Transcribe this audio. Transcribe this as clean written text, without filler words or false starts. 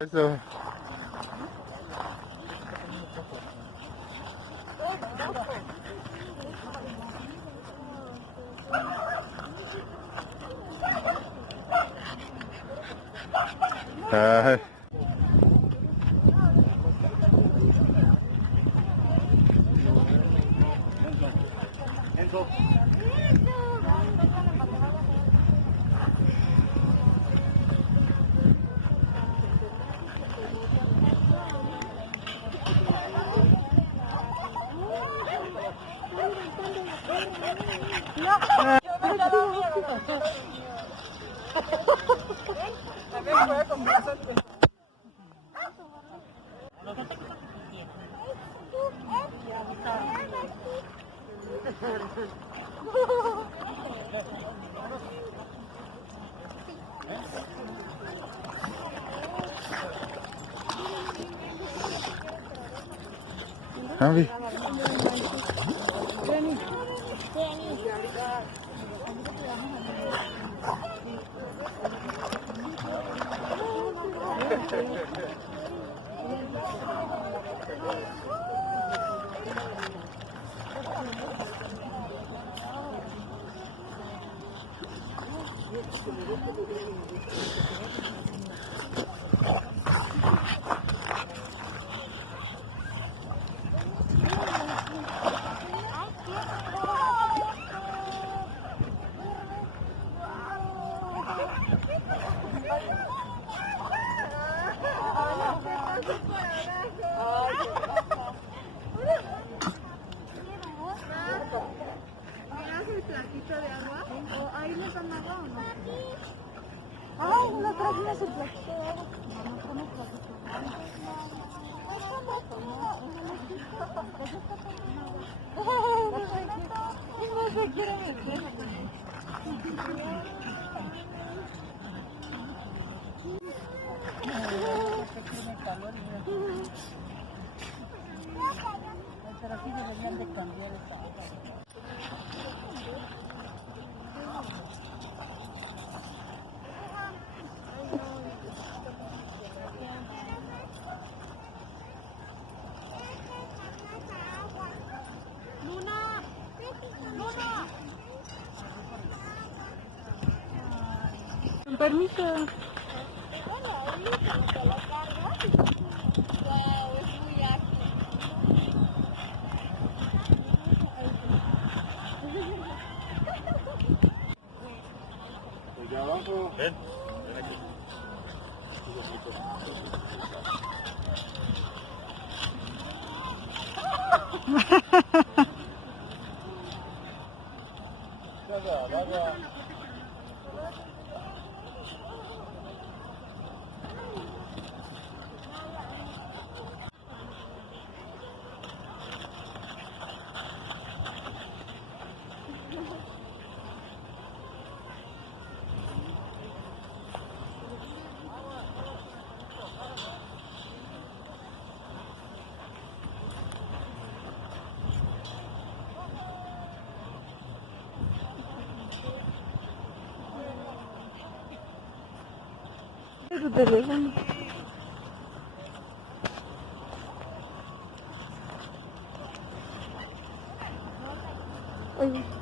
Eso. Ay. Javi. ¿De agua? ¿O ahí no están agua o no? Ay, no trajimos su platito de agua. No, no tenemos platito. No se quiere meter. Tiene calor y mira. Pero sí deberían de cambiar esa agua. Con permiso. Wow, es muy ágil. Allá abajo. Ven. Su teléfono. Oye.